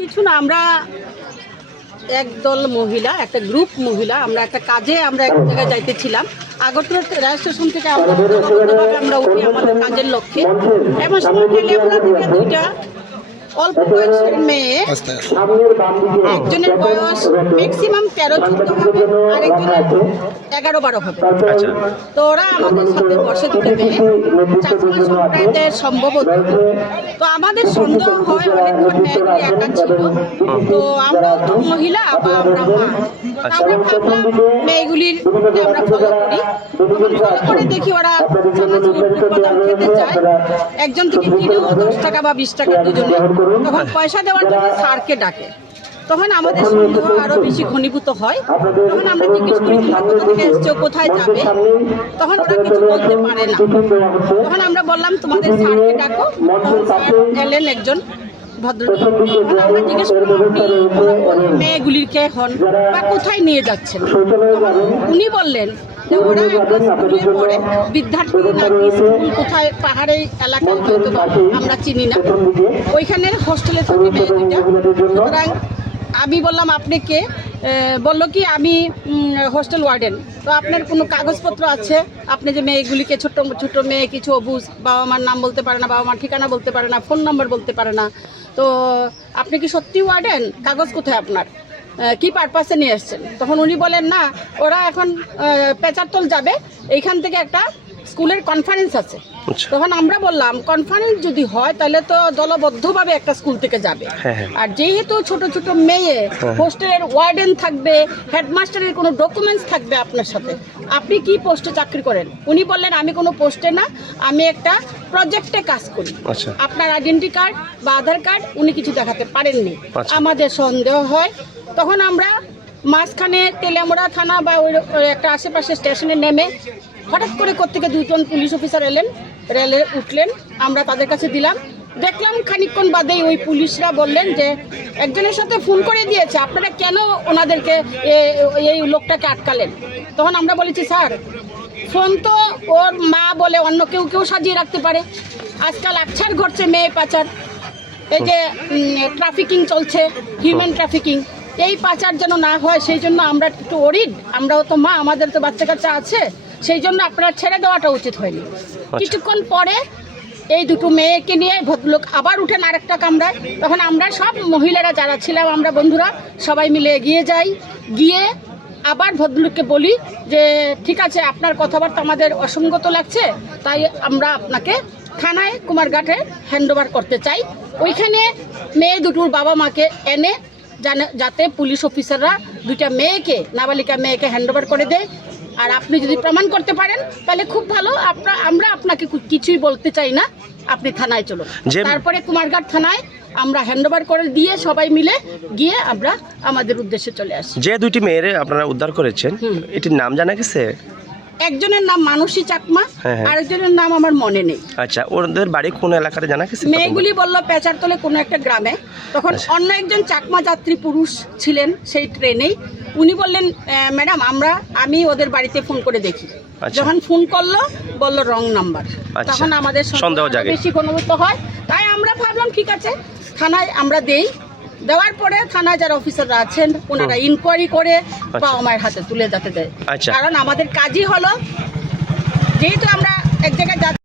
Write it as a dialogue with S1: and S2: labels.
S1: কিছু না আমরা একদল মহিলা একটা গ্রুপ মহিলা আমরা একটা কাজে আমরা এক জায়গায় যাইতেছিলাম। আগরতলা রেল স্টেশন থেকে আমরা আমরা উঠি আমাদের কাজের লক্ষ্যে। এমন সময় দুইটা অল্প বয়সের মেয়ে একজনের বয়স ম্যাক্সিমাম তেরো চোদ্দ হবে আর একজনের এগারো বারো হবে।
S2: আচ্ছা।
S1: তো ওরা আমাদের সাথে বসে দুটো মেয়ে। চাকমা সম্প্রদায়ের সম্ভবত তো আমাদের সন্দেহ হয় অনেকক্ষণ মেয়েগুলি একা ছিল। তো আমরাও তো মহিলা বা আমরা মা। আমরা ভাবলাম মেয়েগুলির আমরা ফলো করি। তখন ফলো করে দেখি ওরা একজন থেকে কিনেও দশ টাকা বা বিশ টাকা দুজনে তখন পয়সা দেওয়ার জন্য স্যারকে ডাকে। তখন আমাদের সন্দেহ আরও বেশি ঘনীভূত হয়। তখন আমরা জিজ্ঞেস করি তোমরা কোথা থেকে এসছো? কোথায় যাবে? তখন ওরা কিছু বলতে পারে না। তখন আমরা বললাম তোমাদের স্যারকে ডাকো। তখন স্যার এলেন একজন ভদ্রলোক। আমরা জিজ্ঞেস মেয়েগুলির কে হন? বা কোথায় নিয়ে যাচ্ছেন? উনি বললেন ওরা নাকি স্কুল কোথায়? পাহাড়ে হয়তো আমরা চিনি না। ওইখানে হোস্টেলে থাকে মেয়ে সুতরাং আমি বললাম আপনি কে? বলল কি আমি হোস্টেল ওয়ার্ডেন। তো আপনার কোনো কাগজপত্র আছে? আপনি যে মেয়েগুলিকে ছোট ছোট মেয়ে কিছু অবুজ বাবা মার নাম বলতে পারে না বাবা মার ঠিকানা বলতে পারে না ফোন নাম্বার বলতে পারে না। তো আপনি কি সত্যি ওয়ার্ডেন? কাগজ কোথায় আপনার? কি পারপাসে নিয়ে এসছেন? তখন উনি বলেন না ওরা এখন পেচারতল যাবে। এইখান থেকে একটা স্কুলের কনফারেন্স আছে।
S2: আচ্ছা।
S1: তখন আমরা বললাম কনফারেন্স যদি হয় তাহলে তো দলবদ্ধভাবে একটা স্কুল থেকে যাবে।
S2: হ্যাঁ, হ্যাঁ।
S1: আর যেহেতু ছোট ছোট মেয়ে
S2: হ্যাঁ।
S1: হোস্টেলের ওয়ার্ডেন থাকবে হেডমাস্টারের কোনো ডকুমেন্টস থাকবে আপনার সাথে আপনি কি পোস্টে চাকরি করেন? উনি বললেন আমি কোনো পোস্টে না আমি একটা প্রজেক্টে কাজ করি।
S2: আচ্ছা।
S1: আপনার আইডেন্টি কার্ড বা আধার কার্ড উনি কিছু দেখাতে পারেননি।
S2: আচ্ছা।
S1: আমাদের সন্দেহ হয় তখন আমরা মাঝখানে তেলিয়ামুড়া থানা বা ওই একটা আশেপাশে স্টেশনে নেমে হঠাৎ করে কোত্থেকে দুজন পুলিশ অফিসার এলেন রেলে উঠলেন আমরা তাদের কাছে দিলাম। দেখলাম খানিকক্ষণ বাদেই ওই পুলিশরা বললেন যে একজনের সাথে ফোন করে দিয়েছে আপনারা কেন ওনাদেরকে এই লোকটাকে আটকালেন? তখন আমরা বলেছি স্যার ফোন তো ওর মা বলে অন্য কেউ কেউ সাজিয়ে রাখতে পারে। আজকাল আকছার ঘটছে মেয়ে পাচার। এই যে ট্রাফিকিং চলছে হিউম্যান ট্রাফিকিং এই পাচার যেন না হয় সেই জন্য আমরা একটু অরিড আমরাও তো মা আমাদের তো বাচ্চা কাচ্চা আছে সেই জন্য আপনার ছেড়ে দেওয়াটা উচিত হয়নি। কিছুক্ষণ পরে এই দুটো মেয়েকে নিয়ে ভদ্রলোক আবার উঠেন আরেকটা কামরায়। তখন আমরা সব মহিলারা যারা ছিলাম আমরা বন্ধুরা সবাই মিলে এগিয়ে যাই গিয়ে আবার ভদ্রলোককে বলি যে ঠিক আছে আপনার কথাবার্তা আমাদের অসঙ্গত লাগছে তাই আমরা আপনাকে থানায় কুমারঘাটে হ্যান্ডওভার করতে চাই। ওইখানে মেয়ে দুটোর বাবা মাকে এনে যাতে পুলিশ অফিসাররা দুইটা মেয়েকে নাবালিকা মেয়েকে হ্যান্ডওভার করে দেয়। আর আপনি যদি প্রমাণ করতে পারেন তাহলে খুব ভালো। আপনার আমরা আপনাকে কিছুই বলতে চাই না। আপনি থানায় চলুন।
S2: যে-
S1: তারপরে কুমারঘাট থানায় আমরা হ্যান্ডওভার করে দিয়ে সবাই মিলে গিয়ে আমরা আমাদের উদ্দেশ্যে চলে আসি।
S2: যে দুইটি মেয়ের আপনারা উদ্ধার করেছেন এটির নাম জানা গেছে?
S1: একজনের নাম মানসী চাকমা
S2: হ্যাঁ, হ্যাঁ।
S1: আরেকজনের নাম আমার মনে নেই
S2: আচ্ছা ওদের বাড়ি কোন এলাকাতে জানা গেছে
S1: মেয়েগুলি বলল পেচারতলে কোনো একটা গ্রামে তখন
S2: আচ্ছা।
S1: অন্য একজন চাকমা যাত্রী পুরুষ ছিলেন সেই ট্রেনেই উনি বললেন ম্যাডাম আমরা আমি ওদের বাড়িতে ফোন করে দেখি
S2: আচ্ছা।
S1: যখন ফোন করল বলল রং নাম্বার
S2: আচ্ছা।
S1: তখন আমাদের
S2: সন্দেহ।
S1: বেশি ঘনীভূত হয় তাই আমরা ভাবলাম ঠিক আছে থানায় আমরা দেই দেওয়ার পরে থানায় যারা অফিসাররা আছেন ওনারা ইনকোয়ারি করে বাবা মায়ের হাতে তুলে যেতে দেয়।
S2: আচ্ছা।
S1: কারণ আমাদের কাজই হলো যেহেতু আমরা এক জায়গায়